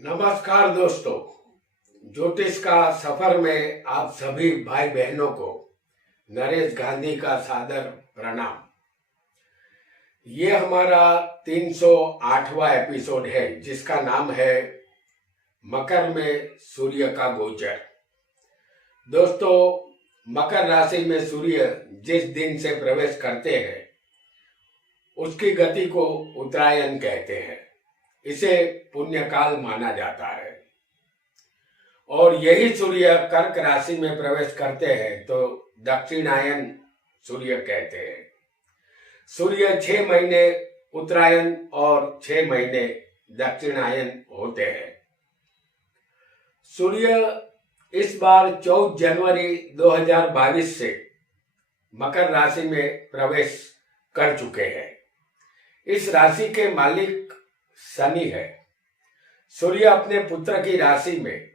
नमस्कार दोस्तों, ज्योतिष का सफर में आप सभी भाई बहनों को नरेश गांधी का सादर प्रणाम। ये हमारा 308वां एपिसोड है जिसका नाम है मकर में सूर्य का गोचर। दोस्तों, मकर राशि में सूर्य जिस दिन से प्रवेश करते हैं उसकी गति को उत्तरायण कहते हैं। इसे पुण्यकाल माना जाता है और यही सूर्य कर्क राशि में प्रवेश करते हैं तो दक्षिणायन सूर्य कहते हैं। सूर्य 6 महीने उत्तरायण और 6 महीने दक्षिणायन होते हैं। सूर्य इस बार 14 जनवरी 2022 से मकर राशि में प्रवेश कर चुके हैं। इस राशि के मालिक शनि है। सूर्य अपने पुत्र की राशि में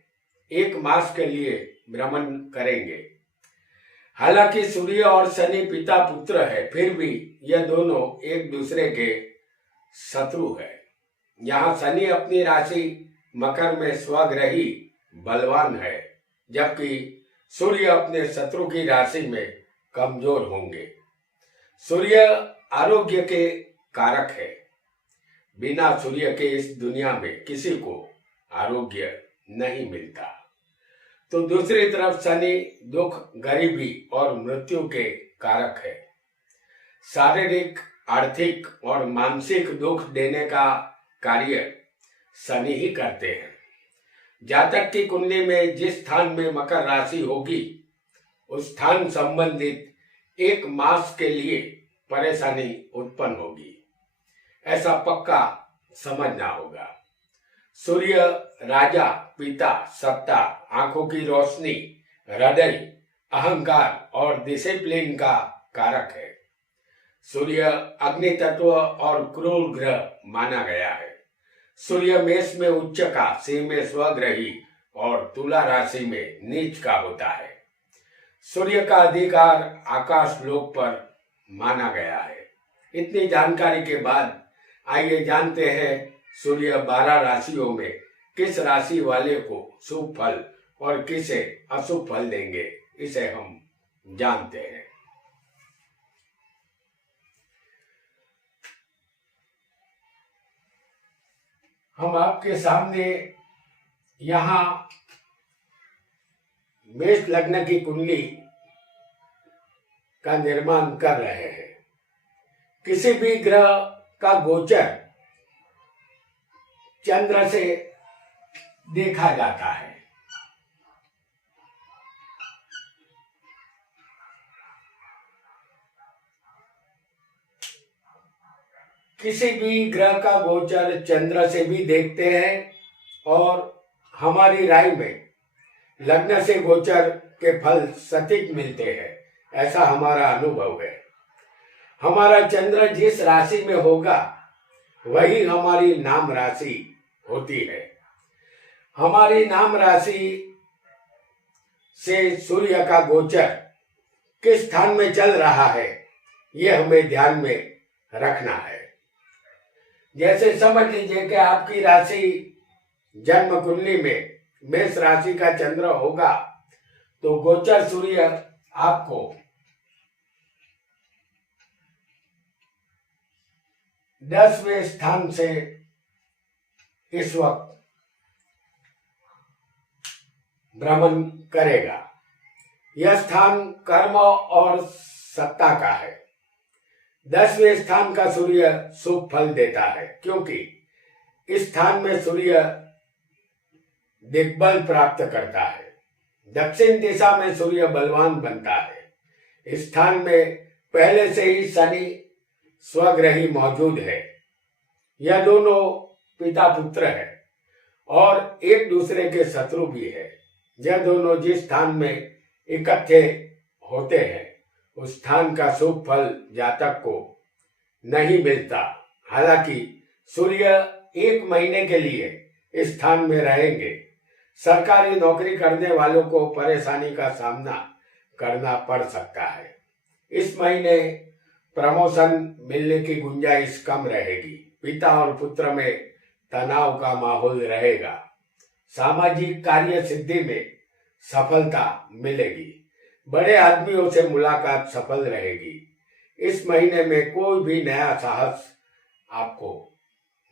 1 मास के लिए भ्रमण करेंगे। हालांकि सूर्य और शनि पिता पुत्र है, फिर भी यह दोनों एक दूसरे के शत्रु है। यहाँ शनि अपनी राशि मकर में स्वग्रही बलवान है, जबकि सूर्य अपने शत्रु की राशि में कमजोर होंगे। सूर्य आरोग्य के कारक है। बिना सूर्य के इस दुनिया में किसी को आरोग्य नहीं मिलता। तो दूसरी तरफ शनि दुख, गरीबी और मृत्यु के कारक है। शारीरिक, आर्थिक और मानसिक दुख देने का कार्य शनि ही करते हैं। जातक की कुंडली में जिस स्थान में मकर राशि होगी उस स्थान संबंधित 1 मास के लिए परेशानी उत्पन्न होगी, ऐसा पक्का समझना होगा। सूर्य राजा, पिता, सत्ता, आंखों की रोशनी, हृदय, अहंकार और डिसिप्लिन का कारक है। सूर्य अग्नि तत्व और क्रूर ग्रह माना गया है। सूर्य मेष में उच्च का, सिंह में स्वग्रही और तुला राशि में नीच का होता है। सूर्य का अधिकार आकाश लोक पर माना गया है। इतनी जानकारी के बाद आइए जानते हैं सूर्य 12 राशियों में किस राशि वाले को शुभ फल और किसे अशुभ फल देंगे, इसे हम जानते हैं। हम आपके सामने यहाँ मेष लग्न की कुंडली का निर्माण कर रहे हैं। किसी भी ग्रह का गोचर चंद्र से देखा जाता है। किसी भी ग्रह का गोचर चंद्र से भी देखते हैं और हमारी राय में लग्न से गोचर के फल सटीक मिलते हैं, ऐसा हमारा अनुभव है। हमारा चंद्र जिस राशि में होगा वही हमारी नाम राशि होती है। हमारी नाम राशि से सूर्य का गोचर किस स्थान में चल रहा है यह हमें ध्यान में रखना है। जैसे समझ लीजिए कि आपकी राशि जन्म कुंडली में मेष राशि का चंद्र होगा तो गोचर सूर्य आपको 10वें स्थान से इस वक्त भ्रमण करेगा। यह स्थान कर्म और सत्ता का है। 10वें स्थान का सूर्य शुभ फल देता है क्योंकि इस स्थान में सूर्य दिग्बल प्राप्त करता है। दक्षिण दिशा में सूर्य बलवान बनता है। इस स्थान में पहले से ही शनि स्वग्रही मौजूद है। यह दोनों पिता पुत्र है और एक दूसरे के शत्रु भी है। यह दोनों जिस स्थान में इकट्ठे होते हैं उस स्थान का शुभ फल जातक को नहीं मिलता। हालांकि सूर्य 1 महीने के लिए इस स्थान में रहेंगे। सरकारी नौकरी करने वालों को परेशानी का सामना करना पड़ सकता है। इस महीने प्रमोशन मिलने की गुंजाइश कम रहेगी। पिता और पुत्र में तनाव का माहौल रहेगा। सामाजिक कार्य सिद्धि में सफलता मिलेगी। बड़े आदमियों से मुलाकात सफल रहेगी। इस महीने में कोई भी नया साहस आपको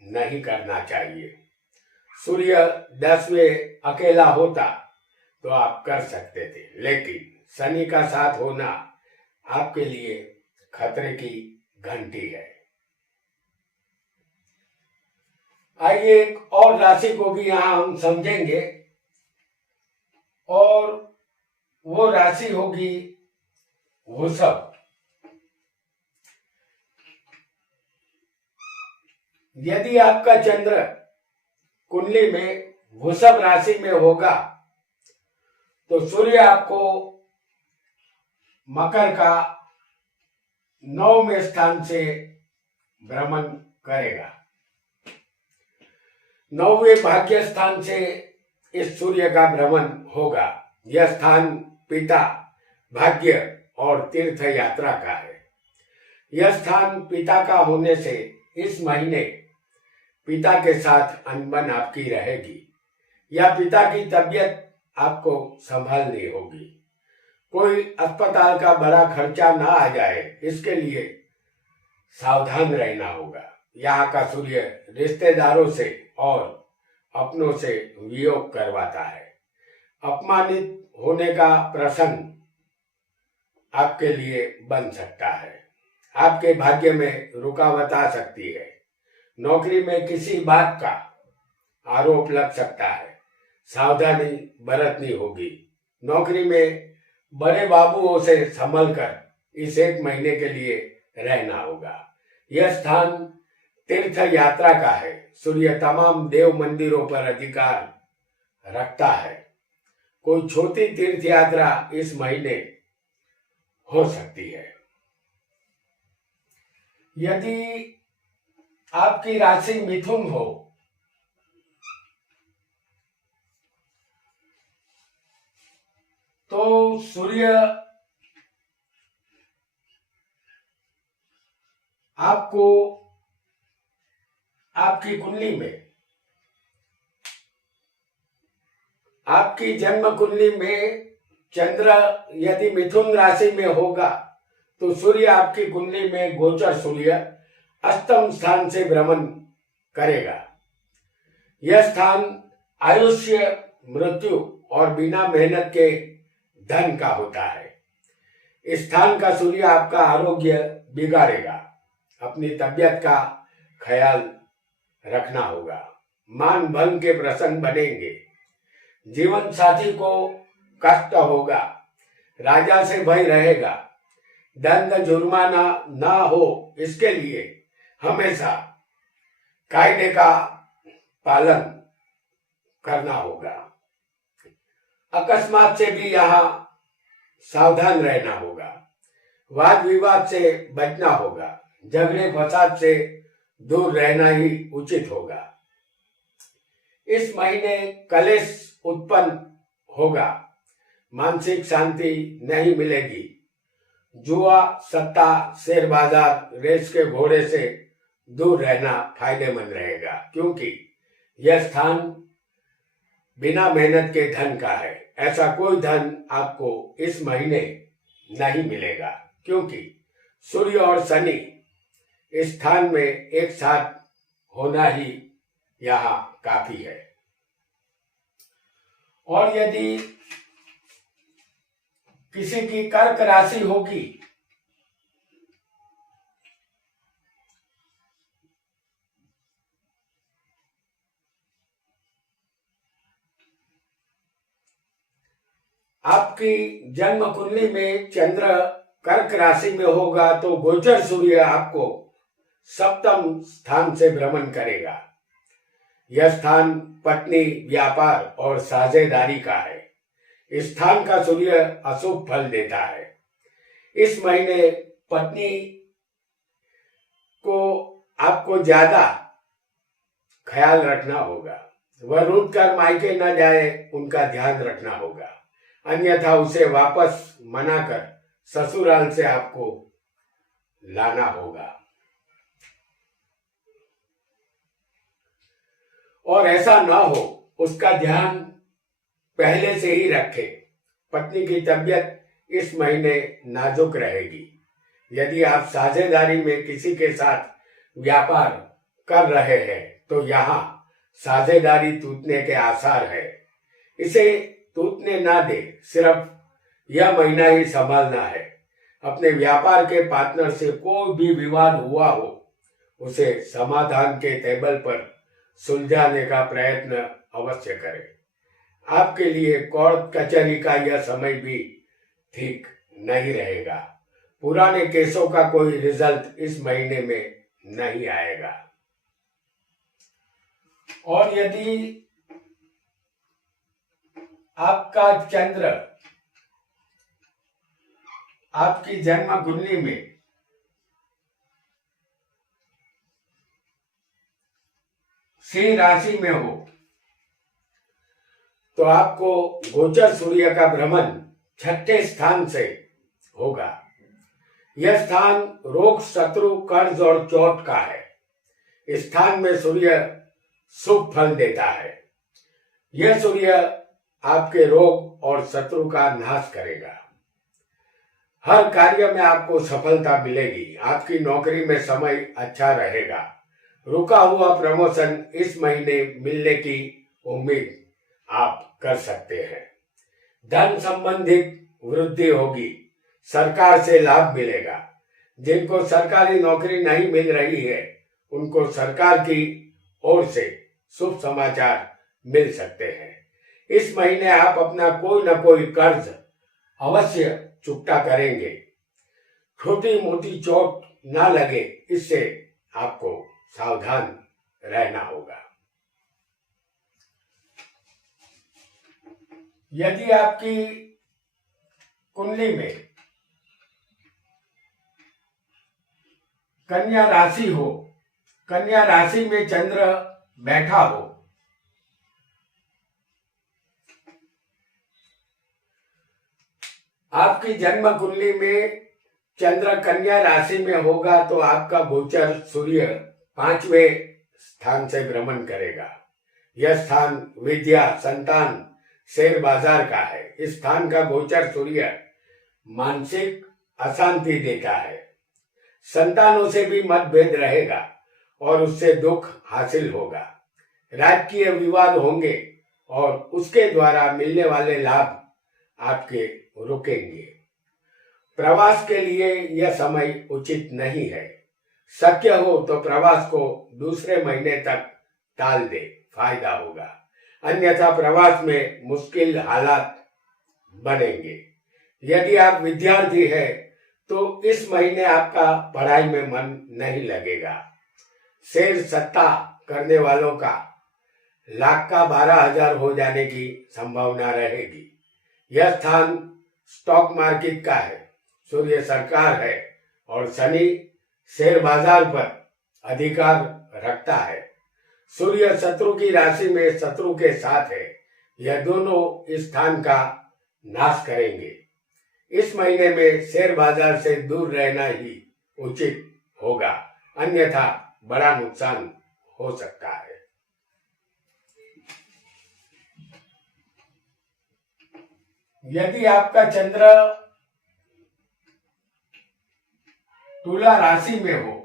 नहीं करना चाहिए। सूर्य 10वें अकेला होता तो आप कर सकते थे, लेकिन शनि का साथ होना आपके लिए खतरे की घंटी है। आइए एक और राशि को भी यहां हम समझेंगे, और वो राशि होगी वृषभ। यदि आपका चंद्र कुंडली में वृषभ राशि में होगा तो सूर्य आपको मकर का 9वें स्थान से भ्रमण करेगा। 9वें भाग्य स्थान से इस सूर्य का भ्रमण होगा। यह स्थान पिता, भाग्य और तीर्थ यात्रा का है। यह स्थान पिता का होने से इस महीने पिता के साथ अनबन आपकी रहेगी, या पिता की तबीयत आपको संभालनी होगी। कोई अस्पताल का बड़ा खर्चा ना आ जाए, इसके लिए सावधान रहना होगा। यहाँ का सूर्य रिश्तेदारों से और अपनों से वियोग करवाता है। अपमानित होने का प्रसंग आपके लिए बन सकता है। आपके भाग्य में रुकावट आ सकती है। नौकरी में किसी बात का आरोप लग सकता है, सावधानी बरतनी होगी। नौकरी में बड़े बाबुओं से संभल कर इस एक महीने के लिए रहना होगा। यह स्थान तीर्थ यात्रा का है। सूर्य तमाम देव मंदिरों पर अधिकार रखता है। कोई छोटी तीर्थ यात्रा इस महीने हो सकती है। यदि आपकी राशि मिथुन हो तो सूर्य आपको आपकी कुंडली में, आपकी जन्म कुंडली में चंद्र यदि मिथुन राशि में होगा तो सूर्य आपकी कुंडली में गोचर सूर्य अष्टम स्थान से भ्रमण करेगा। यह स्थान आयुष्य, मृत्यु और बिना मेहनत के धन का होता है। इस स्थान का सूर्य आपका आरोग्य बिगाड़ेगा। अपनी तबीयत का ख्याल रखना होगा। मान भंग के प्रसंग बनेंगे। जीवन साथी को कष्ट होगा। राजा से भय रहेगा। दंड जुर्माना ना हो, इसके लिए हमेशा कायदे का पालन करना होगा। अकस्मात से भी यहाँ सावधान रहना होगा। वाद विवाद से बचना होगा। झगड़े फसाद से दूर रहना ही उचित होगा। इस महीने कलेश उत्पन्न होगा। मानसिक शांति नहीं मिलेगी। जुआ, सट्टा, शेयर बाजार, रेस के घोड़े से दूर रहना फायदेमंद रहेगा, क्योंकि यह स्थान बिना मेहनत के धन का है। ऐसा कोई धन आपको इस महीने नहीं मिलेगा, क्योंकि सूर्य और शनि इस स्थान में एक साथ होना ही यहाँ काफी है। और यदि किसी की कर्क राशि होगी आपकी जन्म कुंडली में चंद्र कर्क राशि में होगा तो गोचर सूर्य आपको सप्तम स्थान से भ्रमण करेगा। यह स्थान पत्नी, व्यापार और साझेदारी का है। इस स्थान का सूर्य अशुभ फल देता है। इस महीने पत्नी को आपको ज्यादा ख्याल रखना होगा। वह रूठ कर मायके न जाए, उनका ध्यान रखना होगा, अन्यथा उसे वापस मनाकर ससुराल से आपको लाना होगा। और ऐसा ना हो उसका ध्यान पहले से ही रखें। पत्नी की तबीयत इस महीने नाजुक रहेगी। यदि आप साझेदारी में किसी के साथ व्यापार कर रहे हैं तो यहाँ साझेदारी टूटने के आसार है। इसे टूटने ना दे, सिर्फ यह महीना ही संभालना है। अपने व्यापार के पार्टनर से कोई भी विवाद हुआ हो उसे समाधान के टेबल पर सुलझाने का प्रयत्न अवश्य करें। आपके लिए कोर्ट कचहरी का यह समय भी ठीक नहीं रहेगा। पुराने केसों का कोई रिजल्ट इस महीने में नहीं आएगा। और यदि आपका चंद्र आपकी जन्म कुंडली में सिंह राशि में हो तो आपको गोचर सूर्य का भ्रमण 6ठे स्थान से होगा। यह स्थान रोग, शत्रु, कर्ज और चोट का है। इस स्थान में सूर्य शुभ फल देता है। यह सूर्य आपके रोग और शत्रु का नाश करेगा। हर कार्य में आपको सफलता मिलेगी। आपकी नौकरी में समय अच्छा रहेगा। रुका हुआ प्रमोशन इस महीने मिलने की उम्मीद आप कर सकते हैं। धन संबंधित वृद्धि होगी। सरकार से लाभ मिलेगा। जिनको सरकारी नौकरी नहीं मिल रही है उनको सरकार की ओर से शुभ समाचार मिल सकते हैं। इस महीने आप अपना कोई न कोई कर्ज अवश्य चुकता करेंगे। छोटी मोटी चोट ना लगे, इससे आपको सावधान रहना होगा। यदि आपकी कुंडली में कन्या राशि हो, कन्या राशि में चंद्र बैठा हो, आपकी जन्म कुंडली में चंद्र कन्या राशि में होगा तो आपका गोचर सूर्य 5वें स्थान से भ्रमण करेगा। यह स्थान विद्या, संतान, शेयर बाजार का है। इस स्थान का गोचर सूर्य मानसिक अशांति देता है। संतानों से भी मतभेद रहेगा और उससे दुख हासिल होगा। राजकीय विवाद होंगे और उसके द्वारा मिलने वाले लाभ आपके रुकेंगे। प्रवास के लिए यह समय उचित नहीं है। शक्य हो तो प्रवास को दूसरे महीने तक टाल दे, फायदा होगा। अन्यथा प्रवास में मुश्किल हालात बनेंगे। यदि आप विद्यार्थी हैं तो इस महीने आपका पढ़ाई में मन नहीं लगेगा। शेयर सट्टा करने वालों का लाख का 12,000 हो जाने की संभावना रहेगी। यह स्थान स्टॉक मार्केट का है। सूर्य सरकार है और शनि शेयर बाजार पर अधिकार रखता है। सूर्य शत्रु की राशि में शत्रु के साथ है। यह दोनों इस स्थान का नाश करेंगे। इस महीने में शेयर बाजार से दूर रहना ही उचित होगा, अन्यथा बड़ा नुकसान हो सकता है। यदि आपका चंद्र तुला राशि में हो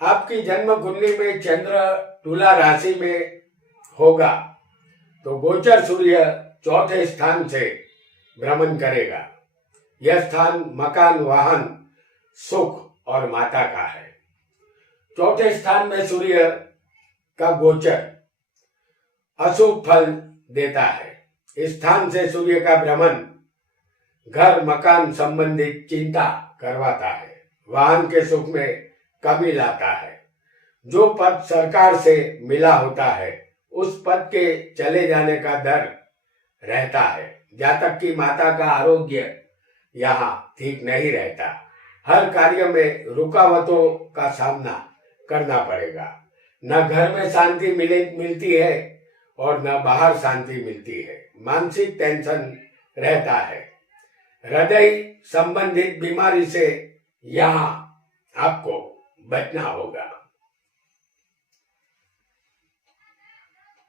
आपकी जन्म कुंडली में चंद्र तुला राशि में होगा तो गोचर सूर्य 4ठे स्थान से भ्रमण करेगा। यह स्थान मकान, वाहन, सुख और माता का है। 4ठे स्थान में सूर्य का गोचर अशुभ फल देता है। इस स्थान से सूर्य का भ्रमण घर, मकान संबंधित चिंता करवाता है। वाहन के सुख में कमी लाता है। जो पद सरकार से मिला होता है उस पद के चले जाने का डर रहता है। जातक की माता का आरोग्य यहाँ ठीक नहीं रहता। हर कार्य में रुकावटों का सामना करना पड़ेगा। न घर में शांति मिलती है और न बाहर शांति मिलती है। मानसिक टेंशन रहता है। हृदय संबंधित बीमारी से यहाँ आपको बचना होगा।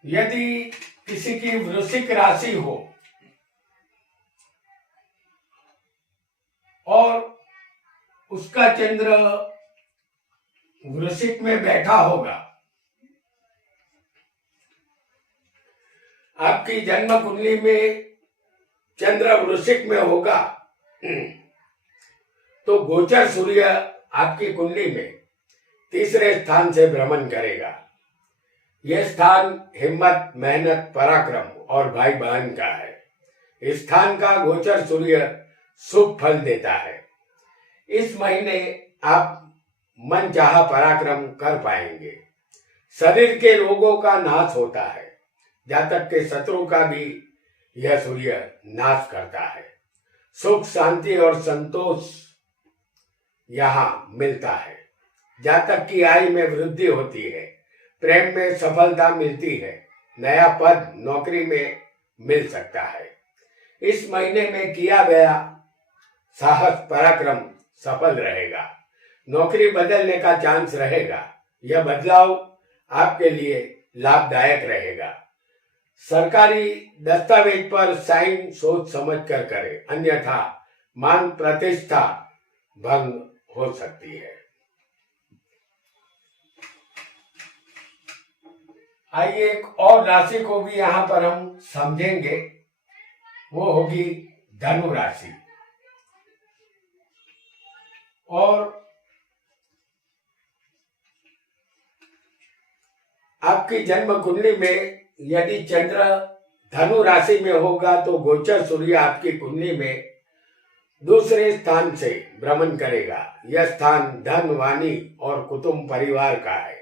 यदि किसी की वृश्चिक राशि हो और उसका चंद्र वृश्चिक में बैठा होगा, आपकी जन्म कुंडली में चंद्र वृश्चिक में होगा, तो गोचर सूर्य आपकी कुंडली में तीसरे स्थान से भ्रमण करेगा। यह स्थान हिम्मत, मेहनत, पराक्रम और भाई बहन का है। इस स्थान का गोचर सूर्य शुभ फल देता है। इस महीने आप मनचाहा पराक्रम कर पाएंगे। शरीर के रोगों का नाश होता है। जातक के शत्रु का भी यह सूर्य नाश करता है। सुख, शांति और संतोष यहाँ मिलता है। जातक की आय में वृद्धि होती है। प्रेम में सफलता मिलती है। नया पद नौकरी में मिल सकता है। इस महीने में किया गया साहस, पराक्रम सफल रहेगा। नौकरी बदलने का चांस रहेगा। यह बदलाव आपके लिए लाभदायक रहेगा। सरकारी दस्तावेज पर साइन सोच समझ कर करें, अन्यथा मान प्रतिष्ठा भंग हो सकती है। आइए एक और राशि को भी यहां पर हम समझेंगे, वो होगी धनु राशि। और आपकी जन्म कुंडली में यदि चंद्र धनु राशि में होगा तो गोचर सूर्य आपकी कुंडली में दूसरे स्थान से भ्रमण करेगा। यह स्थान धन, वाणी और कुटुंब परिवार का है।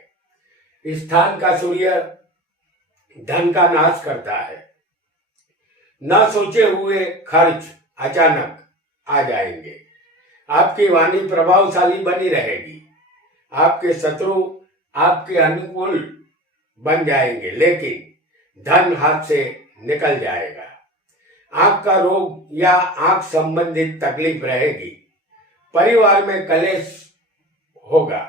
इस स्थान का सूर्य धन का नाश करता है। न सोचे हुए खर्च अचानक आ जाएंगे। आपकी वाणी प्रभावशाली बनी रहेगी। आपके शत्रु आपके अनुकूल बन जाएंगे, लेकिन धन हाथ से निकल जाएगा। आंख का रोग या आंख संबंधित तकलीफ रहेगी। परिवार में कलेश होगा।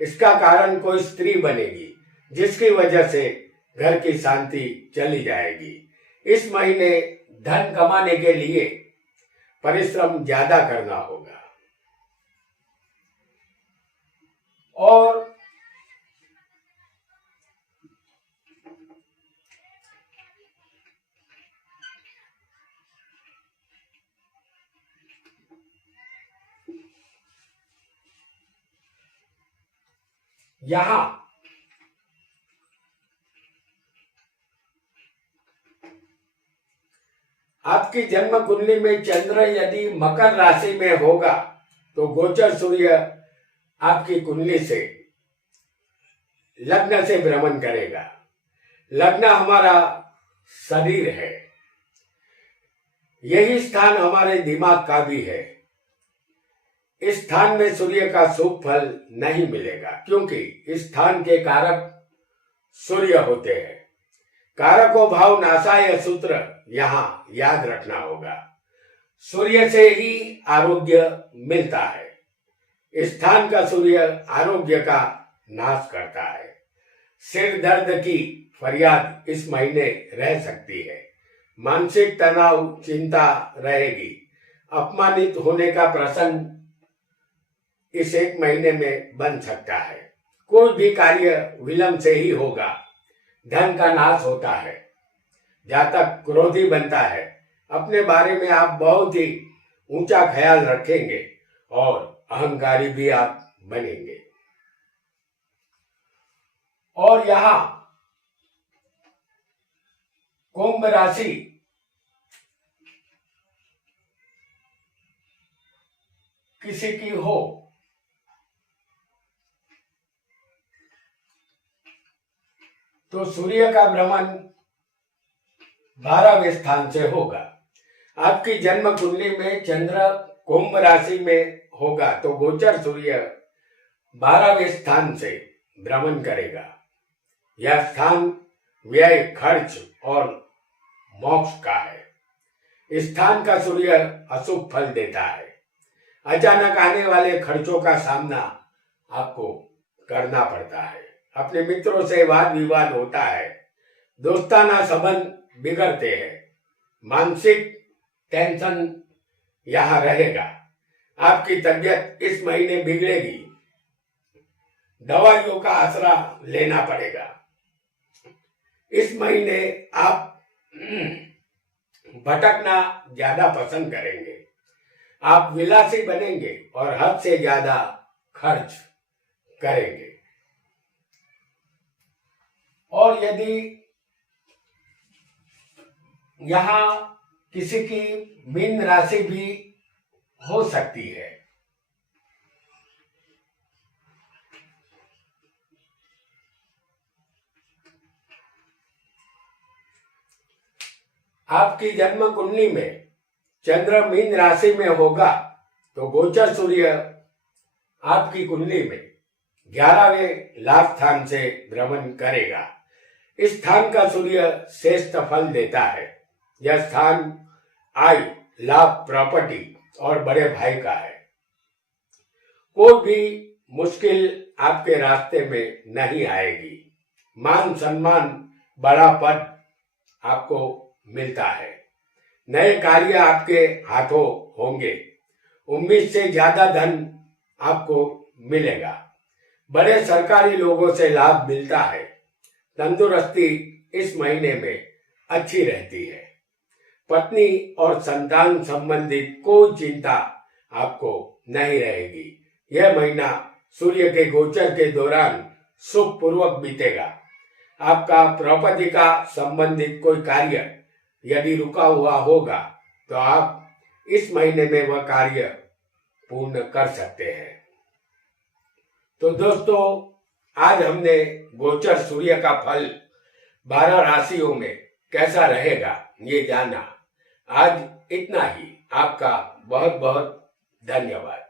इसका कारण कोई स्त्री बनेगी, जिसकी वजह से घर की शांति चली जाएगी। इस महीने धन कमाने के लिए परिश्रम ज्यादा करना होगा। और यहां आपकी जन्म कुंडली में चंद्र यदि मकर राशि में होगा तो गोचर सूर्य आपकी कुंडली से लग्न से भ्रमण करेगा। लग्न हमारा शरीर है। यही स्थान हमारे दिमाग का भी है। इस स्थान में सूर्य का शुभ फल नहीं मिलेगा, क्योंकि इस स्थान के कारक सूर्य होते हैं। कारको भाव नाशाय सूत्र यहाँ याद रखना होगा। सूर्य से ही आरोग्य मिलता है। इस स्थान का सूर्य आरोग्य का नाश करता है। सिर दर्द की फरियाद इस महीने रह सकती है। मानसिक तनाव, चिंता रहेगी। अपमानित होने का प्रसंग इस एक महीने में बन सकता है। कोई भी कार्य विलंब से ही होगा। धन का नाश होता है। जातक क्रोधी बनता है। अपने बारे में आप बहुत ही ऊंचा ख्याल रखेंगे और अहंकारी भी आप बनेंगे। और यहां कुंभ राशि किसी की हो तो सूर्य का भ्रमण 12वें स्थान से होगा। आपकी जन्म कुंडली में चंद्र कुंभ राशि में होगा तो गोचर सूर्य 12वें स्थान से भ्रमण करेगा। यह स्थान व्यय, खर्च और मोक्ष का है। इस स्थान का सूर्य अशुभ फल देता है। अचानक आने वाले खर्चों का सामना आपको करना पड़ता है। अपने मित्रों से वाद विवाद होता है, दोस्ताना संबंध बिगड़ते हैं, मानसिक टेंशन यहाँ रहेगा। आपकी तबीयत इस महीने बिगड़ेगी, दवाइयों का आसरा लेना पड़ेगा। इस महीने आप भटकना ज्यादा पसंद करेंगे, आप विलासी बनेंगे और हद से ज्यादा खर्च करेंगे। और यदि यहाँ किसी की मीन राशि भी हो सकती है, आपकी जन्म कुंडली में चंद्र मीन राशि में होगा तो गोचर सूर्य आपकी कुंडली में 11वें लाभ स्थान से भ्रमण करेगा। इस स्थान का सूर्य श्रेष्ठ फल देता है। यह स्थान आय, लाभ, प्रॉपर्टी और बड़े भाई का है। कोई भी मुश्किल आपके रास्ते में नहीं आएगी। मान सम्मान, बड़ा पद आपको मिलता है। नए कार्य आपके हाथों होंगे। उम्मीद से ज्यादा धन आपको मिलेगा। बड़े सरकारी लोगों से लाभ मिलता है। तंदुरुस्ती इस महीने में अच्छी रहती है। पत्नी और संतान संबंधित कोई चिंता आपको नहीं रहेगी। यह महीना सूर्य के गोचर के दौरान सुखपूर्वक बीतेगा। आपका प्रॉपर्टी का संबंधित कोई कार्य यदि रुका हुआ होगा तो आप इस महीने में वह कार्य पूर्ण कर सकते हैं। तो दोस्तों, आज हमने गोचर सूर्य का फल 12 राशियों में कैसा रहेगा ये जाना। आज इतना ही। आपका बहुत बहुत धन्यवाद।